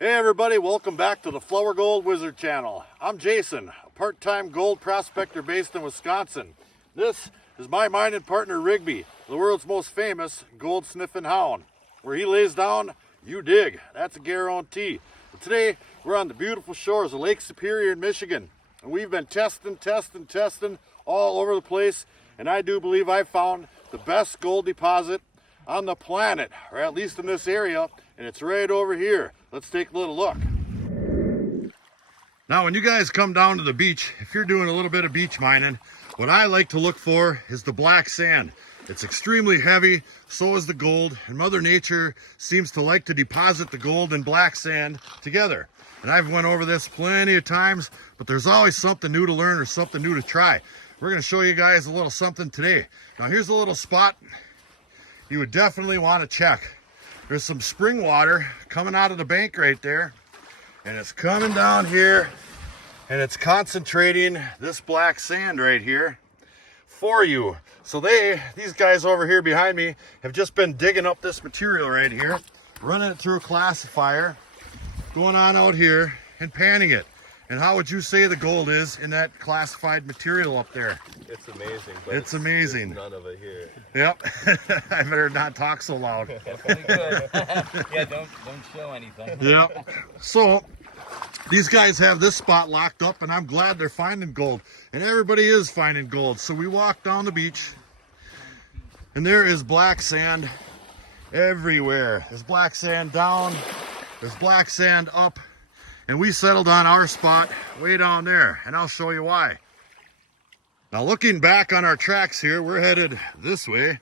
Hey everybody, welcome back to the Flourgoldwizards channel. I'm Jason, a part-time gold prospector based in Wisconsin. This is my mining partner Rigby, the world's most famous gold sniffing hound. Where he lays down, you dig. That's a guarantee. But today, we're on the beautiful shores of Lake Superior in Michigan. And we've been testing all over the place. And I do believe I found the best gold deposit on the planet, or at least in this area, and it's right over here. Let's take a little look. Now, when you guys come down to the beach, if you're doing a little bit of beach mining, what I like to look for is the black sand. It's extremely heavy, so is the gold, and Mother Nature seems to like to deposit the gold and black sand together. And I've went over this plenty of times, but there's always something new to learn or something new to try. We're going to show you guys a little something today. Now, here's a little spot you would definitely want to check. There's some spring water coming out of the bank right there, and it's coming down here, and it's concentrating this black sand right here for you. So these guys over here behind me have just been digging up this material right here, running it through a classifier, going on out here and panning it. And how would you say the gold is in that classified material up there? It's amazing. But it's amazing. None of it here. Yep. I better not talk so loud. Yeah, don't show anything. Yep. So these guys have this spot locked up, and I'm glad they're finding gold. And everybody is finding gold. So we walk down the beach, and there is black sand everywhere. There's black sand down. There's black sand up. And we settled on our spot way down there, and I'll show you why. Now, looking back on our tracks here, we're headed this way.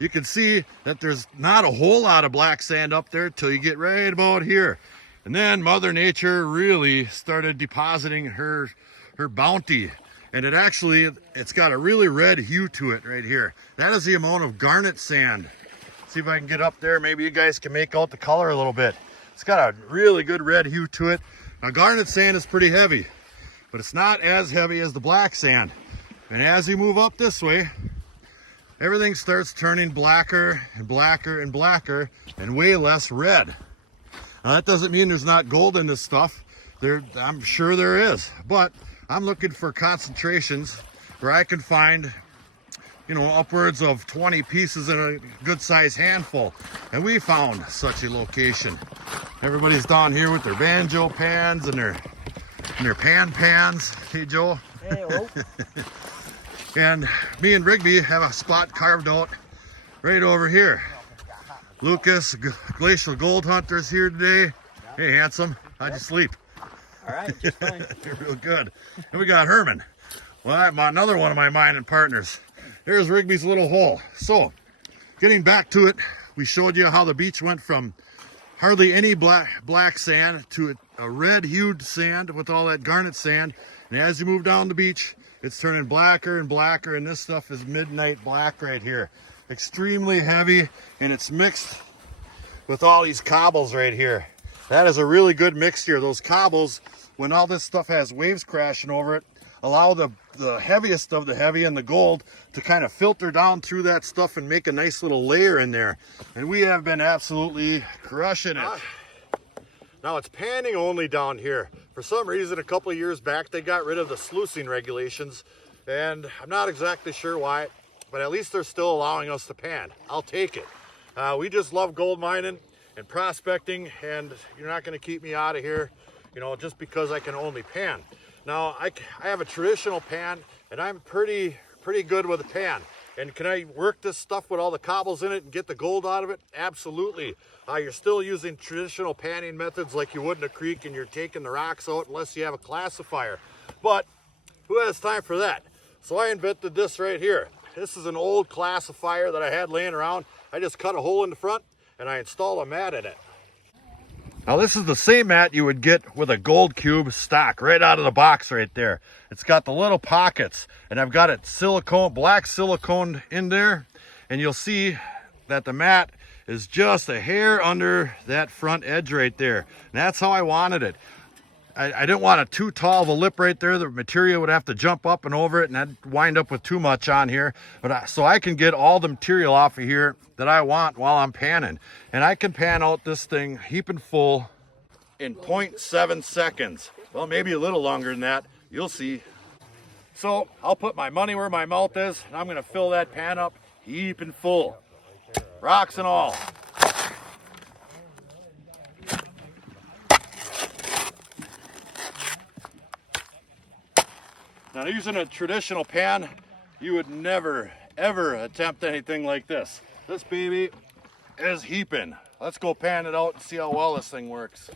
You can see that there's not a whole lot of black sand up there till you get right about here. And then Mother Nature really started depositing her bounty. And it's got a really red hue to it right here. That is the amount of garnet sand. See if I can get up there. Maybe you guys can make out the color a little bit. It's got a really good red hue to it. Now, garnet sand is pretty heavy, but it's not as heavy as the black sand. And as you move up this way, everything starts turning blacker and blacker and blacker and way less red. Now, that doesn't mean there's not gold in this stuff. I'm sure there is, but I'm looking for concentrations where I can find, upwards of 20 pieces in a good sized handful. And we found such a location. Everybody's down here with their banjo pans and their pans. Hey, Joe. Hey, hello. And me and Rigby have a spot carved out right over here. Lucas, Glacial Gold Hunter's here today. Hey, handsome. How'd you sleep? All right, just fine. You're real good. And we got Herman. Well, another one of my mining partners. Here's Rigby's little hole. So, getting back to it, we showed you how the beach went from hardly any black sand to a red hued sand with all that garnet sand. And as you move down the beach, it's turning blacker and blacker, and this stuff is midnight black right here. Extremely heavy, and it's mixed with all these cobbles right here. That is a really good mixture. Those cobbles, when all this stuff has waves crashing over it, allow the heaviest of the heavy and the gold to kind of filter down through that stuff and make a nice little layer in there. And we have been absolutely crushing it. Now, it's panning only down here. For some reason, a couple of years back, they got rid of the sluicing regulations, and I'm not exactly sure why, but at least they're still allowing us to pan. I'll take it. We just love gold mining and prospecting, and you're not going to keep me out of here, just because I can only pan. Now, I have a traditional pan, and I'm pretty good with a pan. And can I work this stuff with all the cobbles in it and get the gold out of it? Absolutely. You're still using traditional panning methods like you would in a creek, and you're taking the rocks out unless you have a classifier. But who has time for that? So I invented this right here. This is an old classifier that I had laying around. I just cut a hole in the front, and I installed a mat in it. Now, this is the same mat you would get with a gold cube stock right out of the box right there. It's got the little pockets, and I've got it black silicone in there, and you'll see that the mat is just a hair under that front edge right there. And that's how I wanted it. I didn't want it too tall of a lip right there. The material would have to jump up and over it, and I'd wind up with too much on here. So I can get all the material off of here that I want while I'm panning. And I can pan out this thing heaping full in 0.7 seconds. Well, maybe a little longer than that. You'll see. So I'll put my money where my mouth is, and I'm gonna fill that pan up heaping full. Rocks and all. Now, using a traditional pan, you would never, ever attempt anything like this. This baby is heaping. Let's go pan it out and see how well this thing works.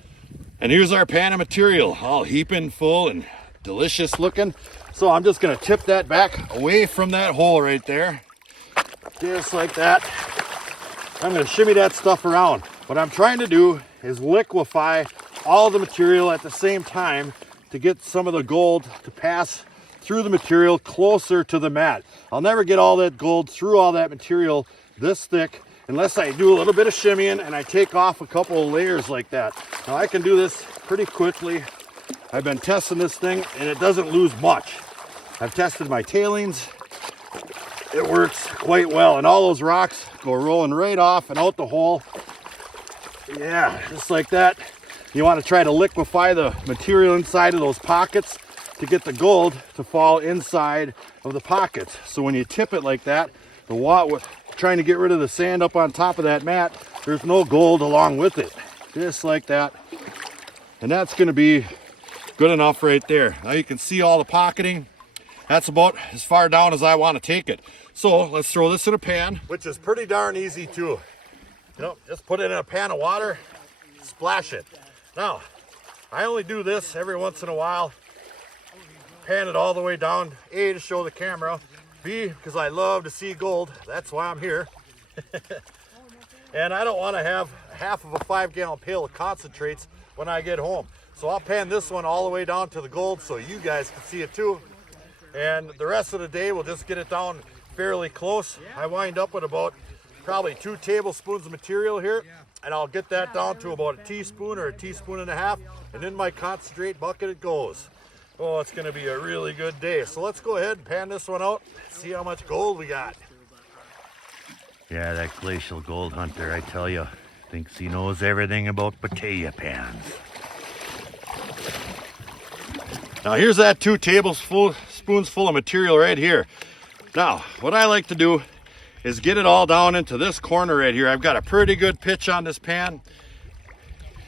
And here's our pan of material, all heaping full and delicious looking. So I'm just gonna tip that back away from that hole right there. Just like that. I'm gonna shimmy that stuff around. What I'm trying to do is liquefy all the material at the same time to get some of the gold to pass through the material closer to the mat. I'll never get all that gold through all that material this thick unless I do a little bit of shimmying and I take off a couple of layers like that. Now I can do this pretty quickly. I've been testing this thing and it doesn't lose much. I've tested my tailings. It works quite well, and all those rocks go rolling right off and out the hole. Yeah, just like that. You want to try to liquefy the material inside of those pockets to get the gold to fall inside of the pockets. So when you tip it like that, the water, trying to get rid of the sand up on top of that mat, there's no gold along with it. Just like that. And that's going to be good enough right there. Now you can see all the pocketing. That's about as far down as I want to take it. So let's throw this in a pan, which is pretty darn easy too. You know, just put it in a pan of water, splash it. Now, I only do this every once in a while. Pan it all the way down. A, to show the camera. B, because I love to see gold. That's why I'm here. And I don't want to have half of a 5-gallon pail of concentrates when I get home. So I'll pan this one all the way down to the gold so you guys can see it too. And the rest of the day we'll just get it down fairly close. I wind up with about probably 2 tablespoons of material here, and I'll get that down to about a teaspoon or a teaspoon and a half, and in my concentrate bucket it goes. Oh, it's going to be a really good day. So let's go ahead and pan this one out, see how much gold we got. Yeah, that glacial gold hunter, I tell you, thinks he knows everything about botella pans. Now here's that 2 tablespoons full of material right here. Now, what I like to do is get it all down into this corner right here. I've got a pretty good pitch on this pan,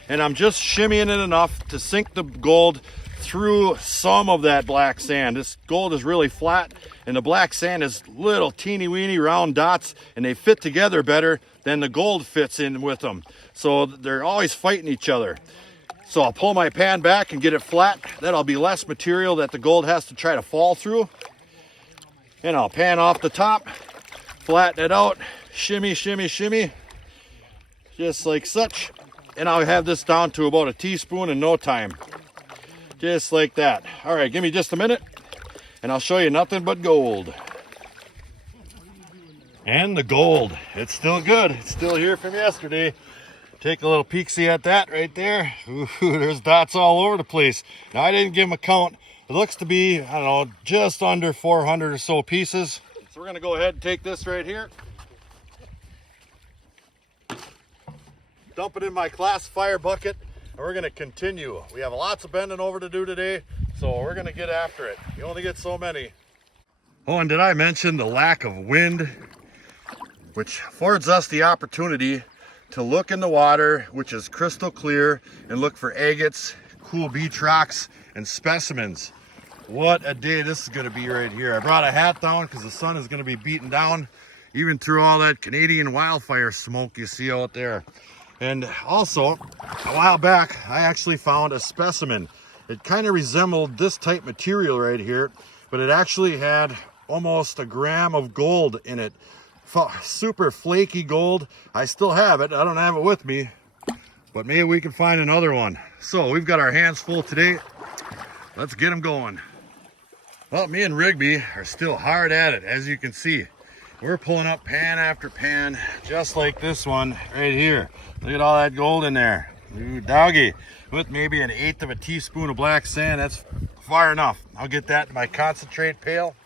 and I'm just shimmying it enough to sink the gold through some of that black sand. This gold is really flat, and the black sand is little teeny weeny round dots, and they fit together better than the gold fits in with them. So they're always fighting each other. So I'll pull my pan back and get it flat. That'll be less material that the gold has to try to fall through. And I'll pan off the top, flatten it out, shimmy, shimmy, shimmy, just like such. And I'll have this down to about a teaspoon in no time. Just like that. All right, give me just a minute and I'll show you nothing but gold. And the gold, it's still good. It's still here from yesterday. Take a little peek-see at that right there. Ooh, there's dots all over the place. Now, I didn't give them a count. It looks to be, I don't know, just under 400 or so pieces. So we're gonna go ahead and take this right here. Dump it in my classifier bucket, and we're gonna continue. We have lots of bending over to do today, so we're gonna get after it. You only get so many. Oh, and did I mention the lack of wind, which affords us the opportunity to look in the water, which is crystal clear, and look for agates, cool beach rocks, and specimens. What a day this is gonna be right here. I brought a hat down because the sun is gonna be beating down even through all that Canadian wildfire smoke you see out there. And also, a while back, I actually found a specimen. It kind of resembled this type material right here, but it actually had almost a gram of gold in it. Super flaky gold. I still have it. I don't have it with me, but maybe we can find another one. So we've got our hands full today. Let's get them going. Well, me and Rigby are still hard at it, as you can see. We're pulling up pan after pan, just like this one right here. Look at all that gold in there. Ooh, doggy. With maybe an 1/8 of a teaspoon of black sand, that's far enough. I'll get that in my concentrate pail.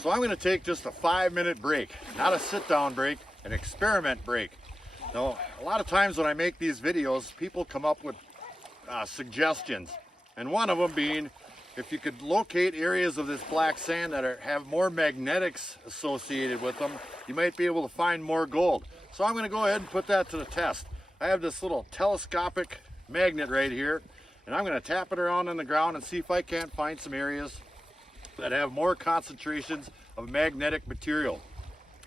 So I'm gonna take just a 5-minute break, not a sit-down break, an experiment break. Now, a lot of times when I make these videos, people come up with suggestions, and one of them being if you could locate areas of this black sand that have more magnetics associated with them, you might be able to find more gold. So I'm going to go ahead and put that to the test. I have this little telescopic magnet right here, and I'm going to tap it around on the ground and see if I can't find some areas that have more concentrations of magnetic material.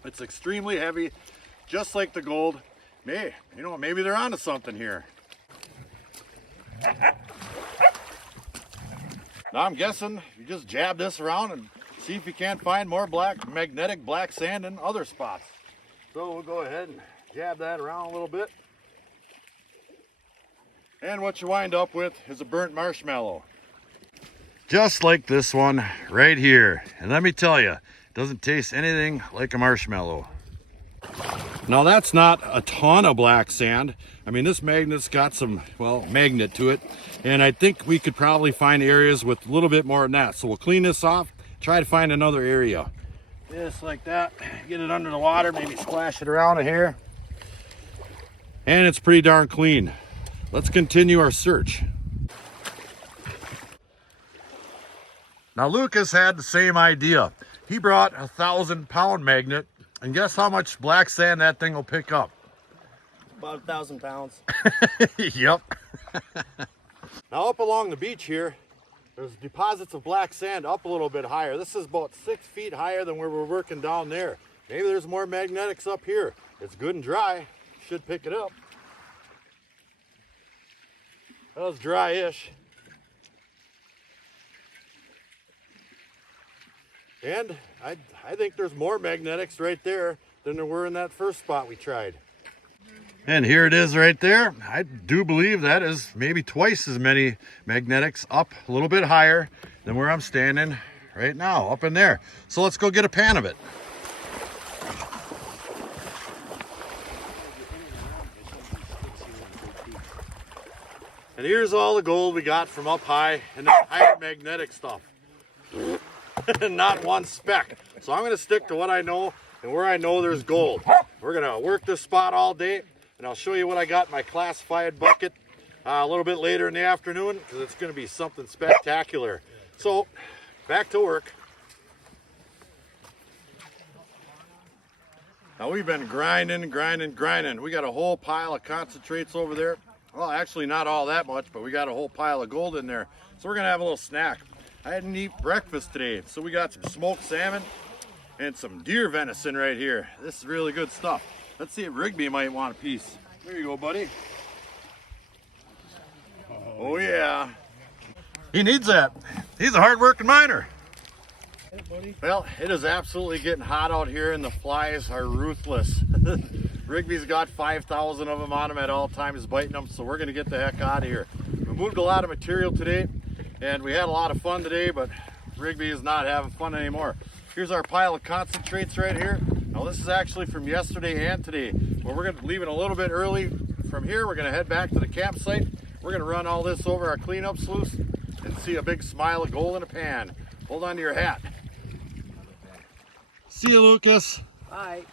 It's extremely heavy, just like the gold. Maybe they're onto something here. Now I'm guessing you just jab this around and see if you can't find more magnetic black sand in other spots. So we'll go ahead and jab that around a little bit. And what you wind up with is a burnt marshmallow. Just like this one right here. And let me tell you, it doesn't taste anything like a marshmallow. Now that's not a ton of black sand. I mean, this magnet's got some, magnet to it. And I think we could probably find areas with a little bit more than that. So we'll clean this off, try to find another area. Just like that, get it under the water, maybe splash it around in here. And it's pretty darn clean. Let's continue our search. Now Lucas had the same idea. He brought a 1,000-pound magnet, and guess how much black sand that thing will pick up? About 1,000 pounds. Yep. Now up along the beach here, there's deposits of black sand up a little bit higher. This is about 6 feet higher than where we're working down there. Maybe there's more magnetics up here. It's good and dry. Should pick it up. That was dry-ish. And I think there's more magnetics right there than there were in that first spot we tried. And here it is right there. I do believe that is maybe twice as many magnetics up a little bit higher than where I'm standing right now, up in there. So let's go get a pan of it. And here's all the gold we got from up high and the higher magnetic stuff. Not one speck. So I'm going to stick to what I know and where I know there's gold. We're going to work this spot all day, and I'll show you what I got in my classified bucket a little bit later in the afternoon, because it's going to be something spectacular. So back to work. Now we've been grinding. We got a whole pile of concentrates over there. Well, actually not all that much, but we got a whole pile of gold in there. So we're going to have a little snack. I didn't eat breakfast today, so we got some smoked salmon and some deer venison right here. This is really good stuff. Let's see if Rigby might want a piece. There you go, buddy. Oh yeah. He needs that. He's a hard-working miner. Hey, buddy. Well, it is absolutely getting hot out here, and the flies are ruthless. Rigby's got 5,000 of them on him at all times, biting them, so we're going to get the heck out of here. We moved a lot of material today, and we had a lot of fun today, but Rigby is not having fun anymore. Here's our pile of concentrates right here. Now this is actually from yesterday and today. Well, we're going to leave it a little bit early from here. We're going to head back to the campsite. We're going to run all this over our cleanup sluice and see a big smile of gold in a pan. Hold on to your hat. See you, Lucas. Bye.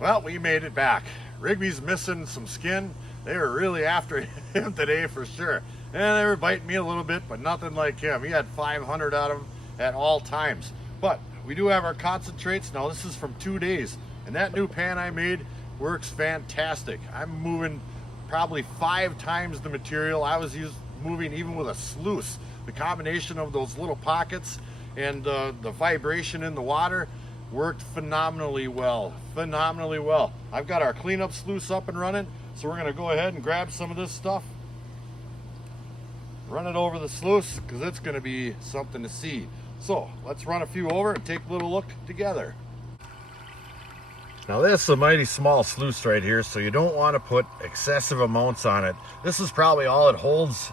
Well, we made it back. Rigby's missing some skin. They were really after him today for sure. And they were biting me a little bit, but nothing like him. He had 500 out of them at all times. But we do have our concentrates. Now this is from 2 days, and that new pan I made works fantastic. I'm moving probably 5 times the material I was moving even with a sluice. The combination of those little pockets and the vibration in the water worked phenomenally well. I've got our cleanup sluice up and running, so we're going to go ahead and grab some of this stuff, run it over the sluice, because it's going to be something to see. So let's run a few over and take a little look together. Now this is a mighty small sluice right here, so you don't want to put excessive amounts on it. This is probably all it holds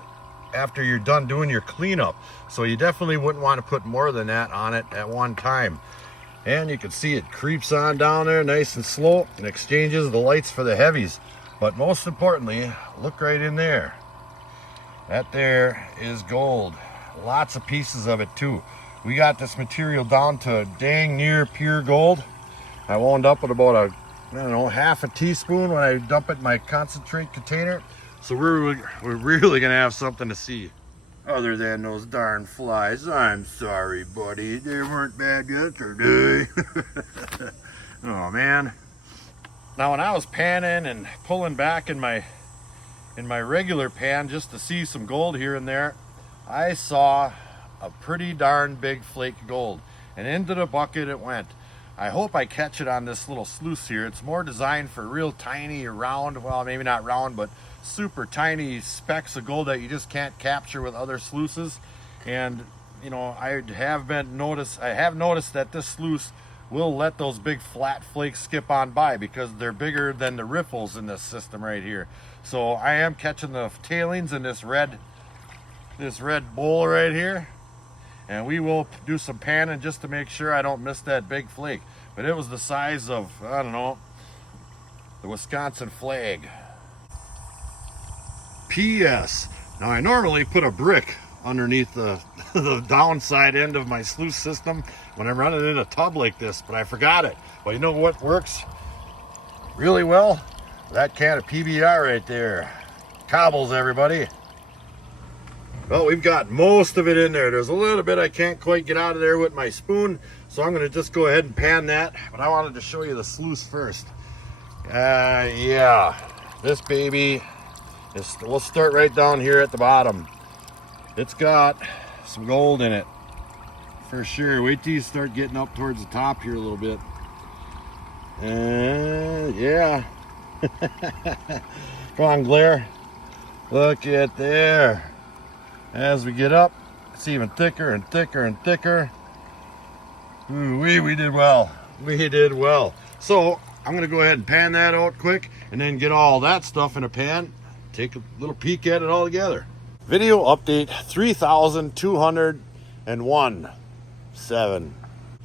after you're done doing your cleanup, so you definitely wouldn't want to put more than that on it at one time. And you can see it creeps on down there nice and slow and exchanges the lights for the heavies. But most importantly, look right in there. That there is gold. Lots of pieces of it too. We got this material down to dang near pure gold. I wound up with about I don't know, half a teaspoon when I dump it in my concentrate container. So we're really gonna have something to see. Other than those darn flies, I'm sorry, buddy. They weren't bad yesterday. Oh man. Now when I was panning and pulling back in my regular pan just to see some gold here and there, I saw a pretty darn big flake of gold, and into the bucket it went. I hope I catch it on this little sluice here. It's more designed for real tiny round, well maybe not round, but super tiny specks of gold that you just can't capture with other sluices. And you know, I have noticed that this sluice will let those big flat flakes skip on by because they're bigger than the riffles in this system right here. So I am catching the tailings in this red bowl right here, and we will do some panning just to make sure I don't miss that big flake. But it was the size of, I don't know, the Wisconsin flag. P.S. Now I normally put a brick underneath the downside end of my sluice system when I'm running in a tub like this, but I forgot it. Well, you know what works really well? That can of PBR right there. Cobbles, everybody. Well, we've got most of it in there. There's a little bit I can't quite get out of there with my spoon, so I'm going to just go ahead and pan that. But I wanted to show you the sluice first. Yeah, this baby is, we'll start right down here at the bottom. It's got some gold in it, for sure. Wait till you start getting up towards the top here a little bit. Yeah. Come on, Glare. Look at there. As we get up, it's even thicker and thicker and thicker. Ooh, we did well. We did well. So I'm going to go ahead and pan that out quick and then get all that stuff in a pan. Take a little peek at it all together. Video update 3201.7.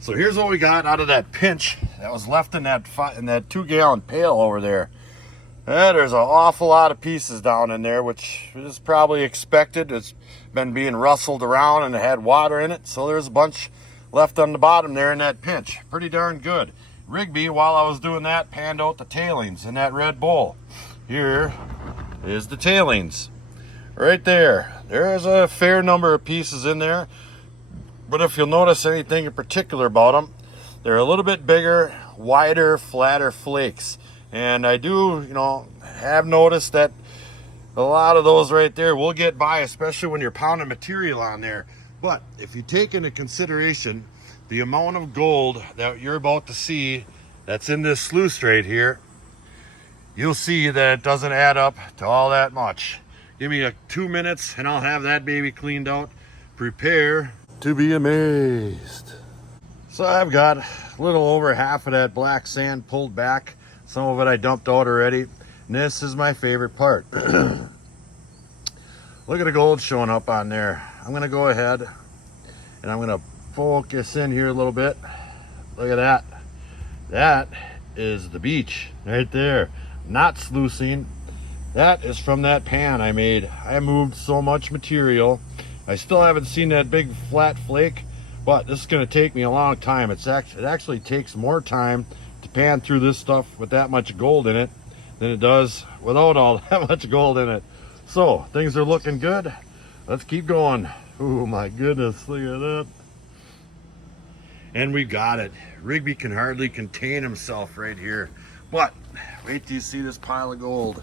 So here's what we got out of that pinch that was left in that 2-gallon pail over there. There's an awful lot of pieces down in there, which is probably expected. It's been being rustled around and it had water in it, so there's a bunch left on the bottom there in that pinch. Pretty darn good. Rigby, while I was doing that, panned out the tailings in that red bowl. Here is the tailings. Right there. There's a fair number of pieces in there, but if you'll notice anything in particular about them, they're a little bit bigger, wider, flatter flakes. And I do, you know, have noticed that a lot of those right there will get by, especially when you're pounding material on there. But if you take into consideration the amount of gold that you're about to see that's in this sluice right here, you'll see that it doesn't add up to all that much. Give me 2 minutes and I'll have that baby cleaned out. Prepare to be amazed. So I've got a little over half of that black sand pulled back. Some of it I dumped out already. And this is my favorite part. Look at the gold showing up on there. I'm gonna go ahead and I'm gonna focus in here a little bit. Look at that. That is the beach right there. Not sluicing. That is from that pan I made. I moved so much material. I still haven't seen that big flat flake, but this is gonna take me a long time. It actually takes more time to pan through this stuff with that much gold in it than it does without all that much gold in it. So things are looking good. Let's keep going. Oh my goodness, look at that. And we got it. Rigby can hardly contain himself right here. But wait till you see this pile of gold.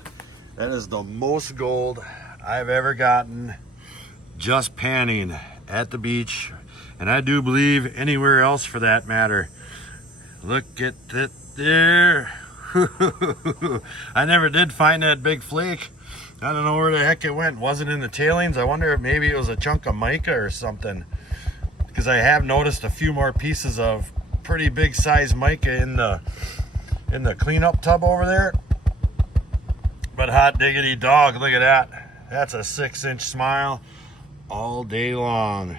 That is the most gold I've ever gotten just panning at the beach. And I do believe anywhere else for that matter. Look at it there. I never did find that big flake. I don't know where the heck it went. Wasn't in the tailings. I wonder if maybe it was a chunk of mica or something, because I have noticed a few more pieces of pretty big size mica in the cleanup tub over there. But hot diggity dog, look at that. That's a 6-inch smile all day long.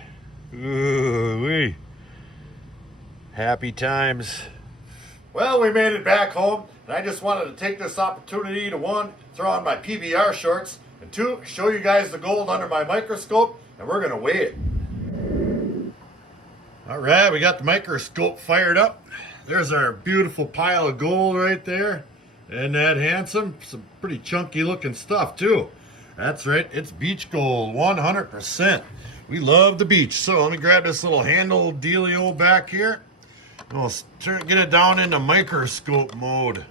Ooh-wee. Happy times. Well, we made it back home, and I just wanted to take this opportunity to, 1, throw on my PBR shorts, and 2, show you guys the gold under my microscope, and we're gonna weigh it. All right, we got the microscope fired up. there's our beautiful pile of gold right there. Isn't that handsome? Some pretty chunky looking stuff too. That's right, it's beach gold, 100%. We love the beach. So let me grab this little handle dealio back here. We'll get it down into microscope mode.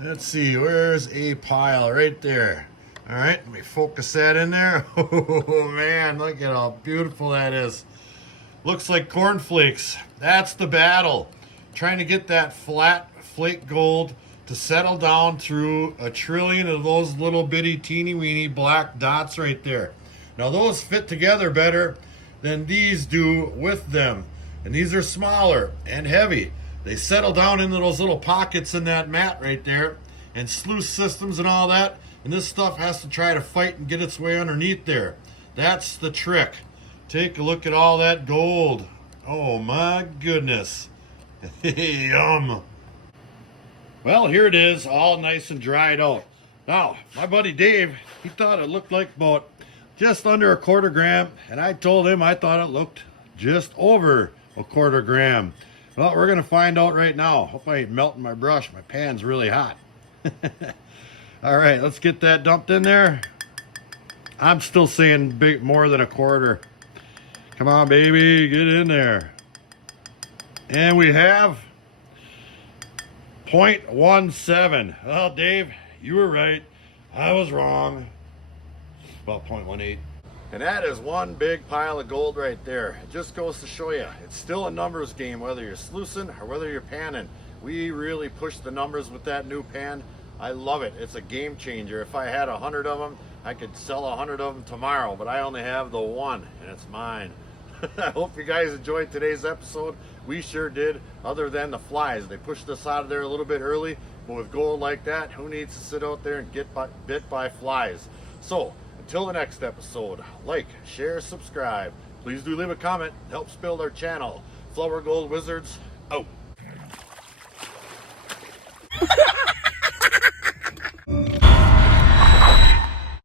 Let's see, where's a pile? Right there. All right, let me focus that in there. Oh man, look at how beautiful that is. Looks like cornflakes. That's the battle. Trying to get that flat flake gold to settle down through a trillion of those little bitty teeny weeny black dots right there. Now those fit together better than these do with them. And these are smaller and heavy. They settle down into those little pockets in that mat right there, and sluice systems and all that. And this stuff has to try to fight and get its way underneath there. That's the trick. Take a look at all that gold. Oh my goodness. Yum. Well, here it is, all nice and dried out. Now, my buddy Dave, he thought it looked like about just under a quarter gram, and I told him I thought it looked just over a quarter gram. Well, we're gonna find out right now. Hope I ain't melting my brush. My pan's really hot. All right, let's get that dumped in there. I'm still saying big, more than a quarter. Come on, baby, get in there. And we have 0.17. Well, Dave, you were right. I was wrong. About 0.18. And that is one big pile of gold right there. It just goes to show you, it's still a numbers game, whether you're sluicing or whether you're panning. We really push the numbers with that new pan. I love it. It's a game changer. If I had 100 of them, I could sell 100 of them tomorrow, but I only have the one, and it's mine. I hope you guys enjoyed today's episode. We sure did, other than the flies. They pushed us out of there a little bit early, but with gold like that, who needs to sit out there and get bit by flies? So, until the next episode, like, share, subscribe. Please do leave a comment. It helps build our channel. Flourgoldwizards, out.